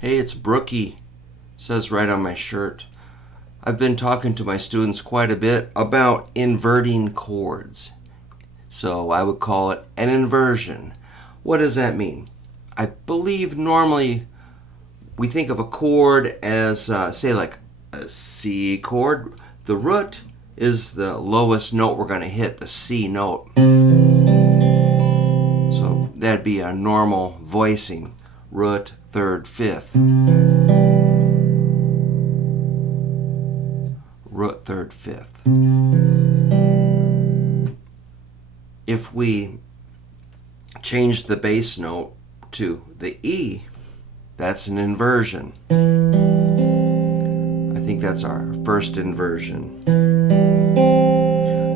Hey, it's Brookie. Says right on my shirt. I've been talking to my students quite a bit about inverting chords. So I would call it an inversion. What does that mean? I believe normally we think of a chord as, say, like a C chord. The root is the lowest note we're going to hit, the C note. So that'd be a normal voicing. Root, third, fifth. Root, third, fifth. If we change the bass note to the E, that's an inversion. I think that's our first inversion.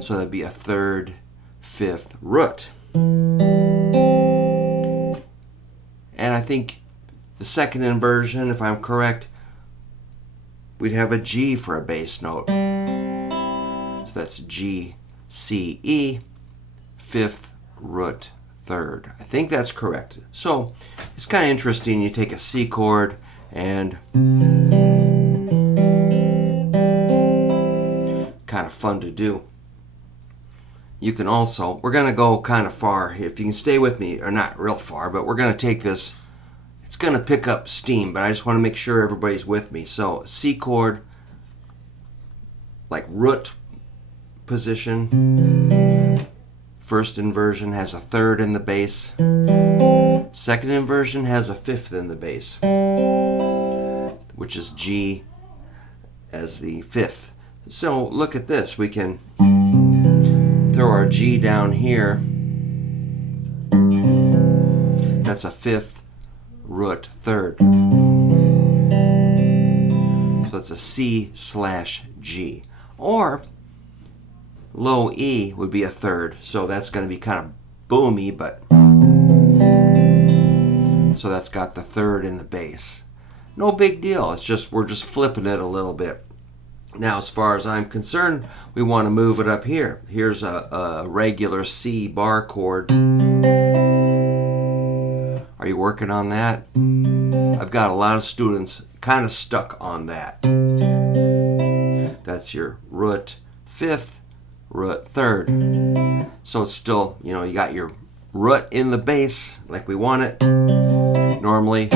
So that'd be a third, fifth root. And I think the second inversion, if I'm correct, we'd have a G for a bass note. So that's G, C, E, fifth, root, third. I think that's correct. So it's kind of interesting. You take a C chord and kind of fun to do. You can also, we're going to go kind of far. If you can stay with me, or not real far, but we're going to take this. It's going to pick up steam, but I just want to make sure everybody's with me. So C chord, like root position. First inversion has a third in the bass. Second inversion has a fifth in the bass, which is G as the fifth. So look at this. We can throw our G down here. That's a fifth, root, third. So it's a C slash G. Or low E would be a third. So that's going to be kind of boomy, but so that's got the third in the bass. No big deal. It's just we're just flipping it a little bit. Now, as far as I'm concerned, we want to move it up here. Here's a regular C bar chord. Are you working on that? I've got a lot of students kind of stuck on that. That's your root fifth, root third. So it's still, you got your root in the bass like we want it. Normally,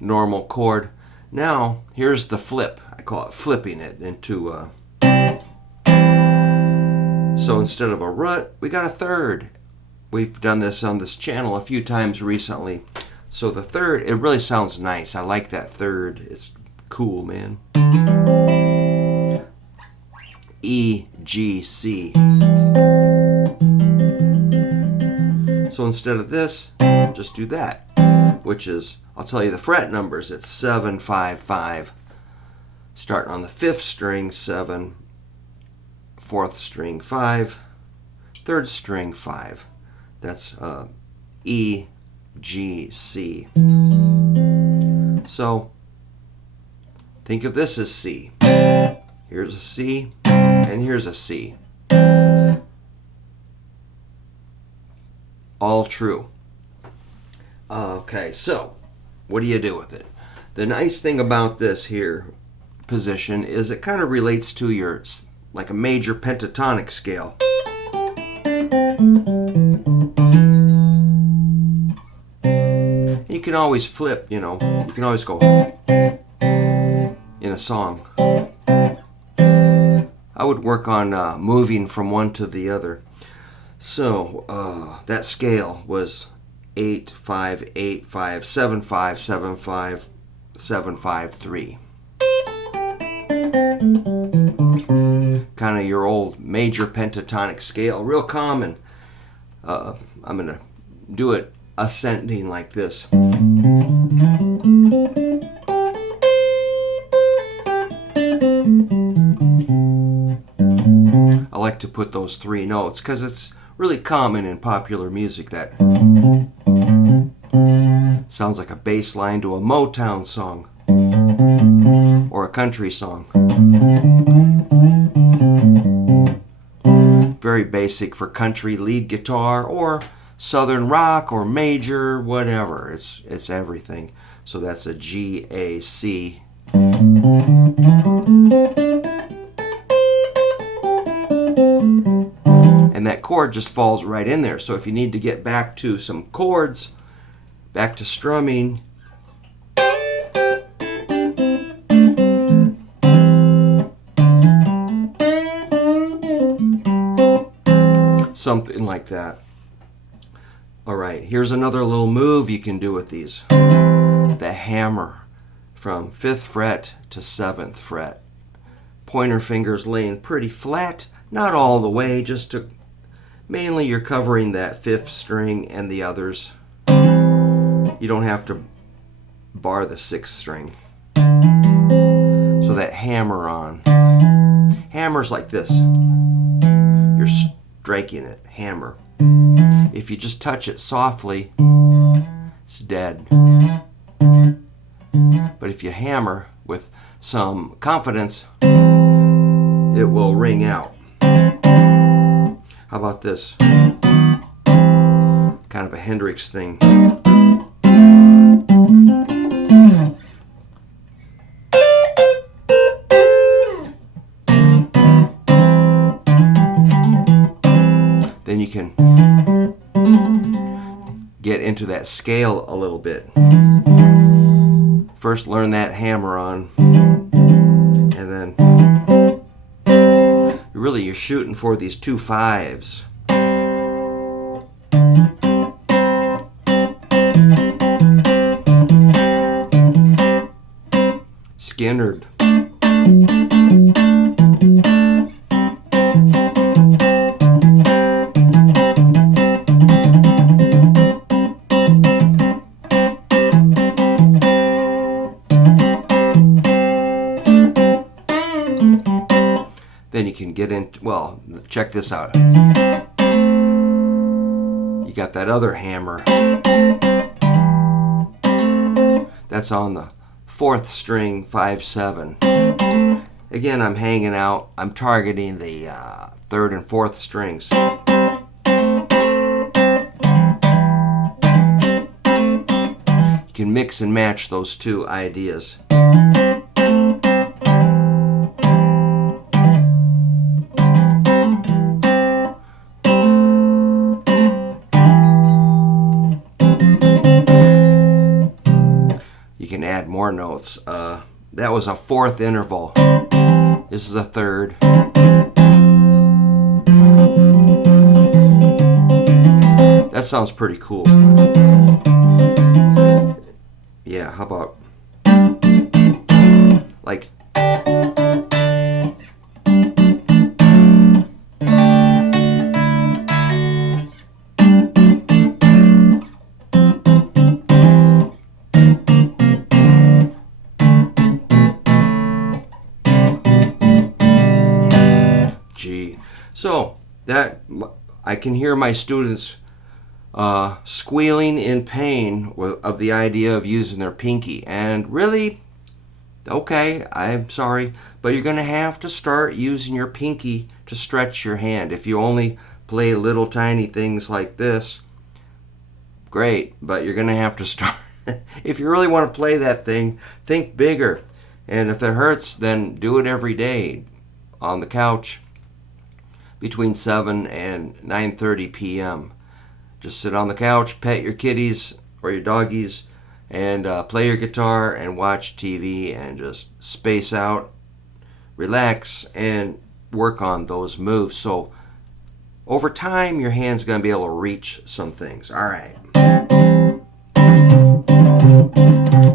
normal chord. Now, here's the flip. I call it flipping it into a... So instead of a root, we got a third. We've done this on this channel a few times recently. So the third, it really sounds nice. I like that third. It's cool, man. E, G, C. So instead of this, just do that, which is, I'll tell you the fret numbers. It's 7, 5, 5. Starting on the fifth string, 7, fourth string, 5, third string, 5. That's E, G, C. So think of this as C. Here's a C, and here's a C. All true. Okay, so what do you do with it? The nice thing about this here position is it kind of relates to your, like a major pentatonic scale. You can always flip, you can always go in a song. I would work on moving from one to the other. So that scale was 8, 5, 8, 5, 7, 5, 7, 5, 7, 5, 3. Kind of your old major pentatonic scale, real common. I'm going to do it ascending like this. I like to put those three notes because it's really common in popular music. That sounds like a bass line to a Motown song or a country song. Very basic for country lead guitar or Southern rock or major, whatever. It's everything. So that's a G, A, C. And that chord just falls right in there. So if you need to get back to some chords, back to strumming, something like that. All right, here's another little move you can do with these. The hammer from 5th fret to 7th fret. Pointer fingers laying pretty flat, not all the way, just to mainly you're covering that 5th string and the others. You don't have to bar the 6th string. So that hammer on. Hammer's like this. You're striking it, hammer. If you just touch it softly, it's dead. But if you hammer with some confidence, it will ring out. How about this? Kind of a Hendrix thing. Then you can get into that scale a little bit. First learn that hammer on, and then really you're shooting for these 2 5s. Skinnerd. Then you can get in, well, check this out. You got that other hammer. That's on the 4th string, 5/7. Again, I'm hanging out. I'm targeting the 3rd and 4th strings. You can mix and match those two ideas. You can add more notes. That was a 4th interval. This is a 3rd. That sounds pretty cool. Yeah, how about like G. So that I can hear my students squealing in pain of the idea of using their pinky. And really, okay, I'm sorry, but you're going to have to start using your pinky to stretch your hand. If you only play little tiny things like this, great, but you're going to have to start. If you really want to play that thing, think bigger. And if it hurts, then do it every day on the couch between 7 and 9:30 p.m. Just sit on the couch, pet your kitties or your doggies, and play your guitar and watch TV and just space out, relax, and work on those moves. So over time, your hand's going to be able to reach some things. All right.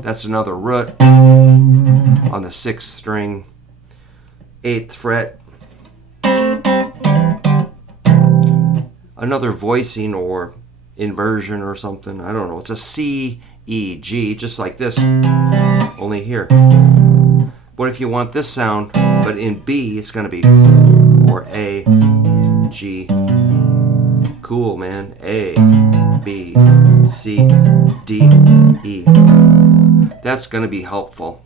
That's another root on the 6th string, 8th fret. Another voicing or inversion or something. I don't know. It's a C, E, G, just like this, only here. What if you want this sound, but in B, it's going to be or A, G. Cool, man. A, B, C, D, E. That's going to be helpful.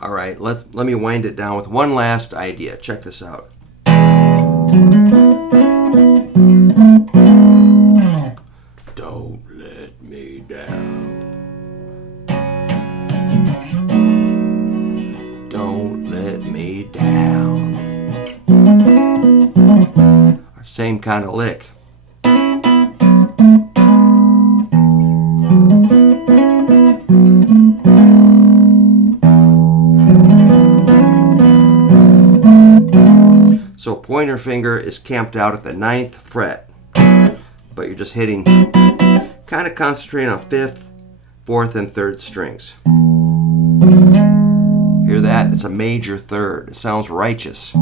All right, let me wind it down with one last idea. Check this out. Same kind of lick. So pointer finger is camped out at the 9th fret, but you're just hitting, kind of concentrating on 5th, 4th, and 3rd strings. Hear that? It's a major third. It sounds righteous.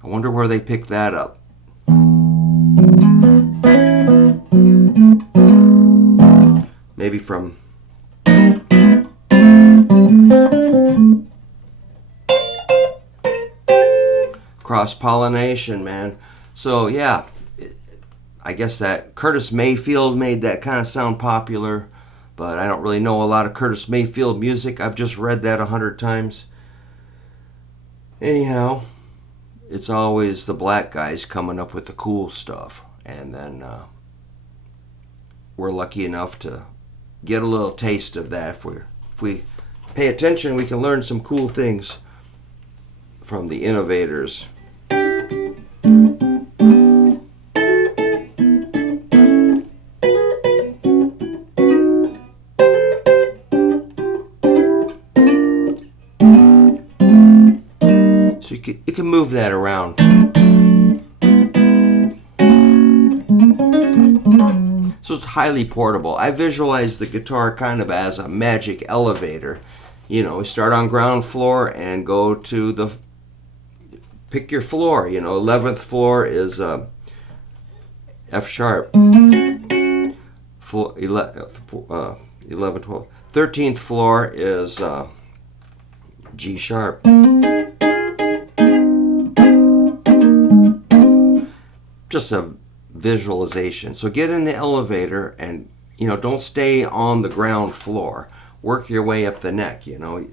I wonder where they picked that up. Maybe from cross-pollination, man. So yeah, I guess that Curtis Mayfield made that kind of sound popular, but I don't really know a lot of Curtis Mayfield music. I've just read that 100 times. Anyhow, it's always the black guys coming up with the cool stuff, and then we're lucky enough to get a little taste of that. If we pay attention, we can learn some cool things from the innovators. So you can move that around. So it's highly portable. I visualize the guitar kind of as a magic elevator. You know, we start on ground floor and go to pick your floor. You know, 11th floor is F sharp. 11, 12. 13th floor is G sharp. Just a visualization. So get in the elevator and, you know, don't stay on the ground floor. Work your way up the neck, you know.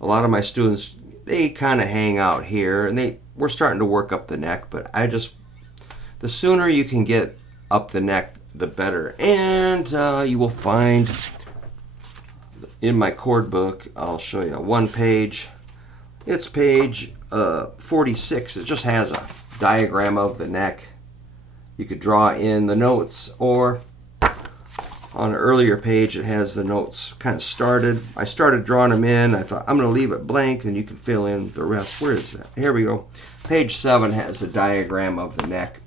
A lot of my students, they kind of hang out here, and we're starting to work up the neck, but the sooner you can get up the neck, the better. And you will find in my chord book, I'll show you one page. It's page 46. It just has a diagram of the neck. You could draw in the notes, or on an earlier page it has the notes kind of started. I started drawing them in. I thought I'm going to leave it blank and you can fill in the rest. Where is that? Here we go. Page 7 has a diagram of the neck,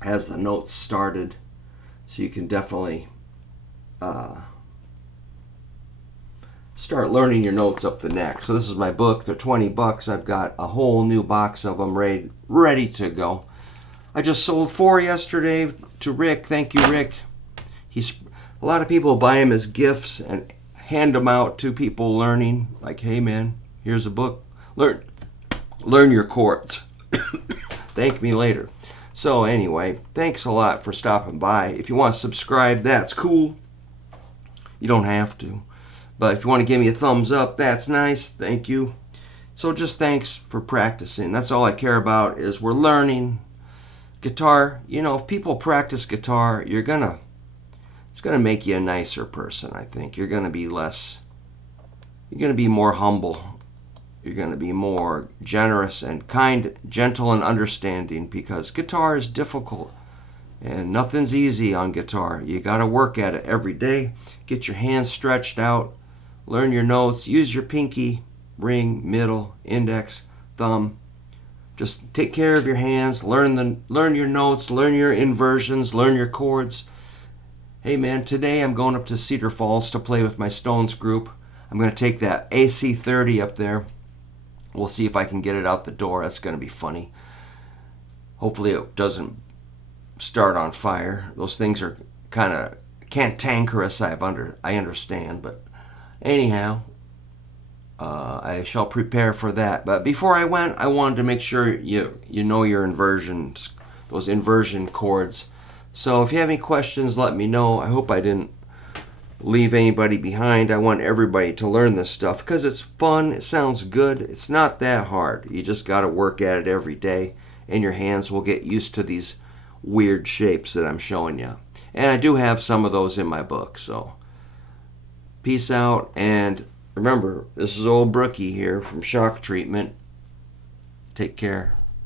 has the notes started, so you can definitely start learning your notes up the neck. So this is my book. They're $20. I've got a whole new box of them ready to go. I just sold 4 yesterday to Rick. Thank you, Rick. A lot of people buy them as gifts and hand them out to people learning. Like, hey man, here's a book. Learn your chords. Thank me later. So anyway, thanks a lot for stopping by. If you want to subscribe, that's cool. You don't have to. But if you want to give me a thumbs up, that's nice. Thank you. So just thanks for practicing. That's all I care about, is we're learning. Guitar, you know, if people practice guitar, it's gonna make you a nicer person, I think. You're gonna be more humble. You're gonna be more generous and kind, gentle and understanding, because guitar is difficult and nothing's easy on guitar. You gotta work at it every day. Get your hands stretched out, learn your notes, use your pinky, ring, middle, index, thumb. Just take care of your hands, learn your notes, learn your inversions, learn your chords. Hey man, today I'm going up to Cedar Falls to play with my Stones group. I'm going to take that AC-30 up there. We'll see if I can get it out the door. That's going to be funny. Hopefully it doesn't start on fire. Those things are kind of cantankerous, I understand. But anyhow, I shall prepare for that. But before I went, I wanted to make sure you know your inversions, those inversion chords. So if you have any questions, let me know. I hope I didn't leave anybody behind. I want everybody to learn this stuff because it's fun. It sounds good. It's not that hard. You just got to work at it every day, and your hands will get used to these weird shapes that I'm showing you. And I do have some of those in my book. So peace out, and remember, this is old Brookie here from Shock Treatment. Take care.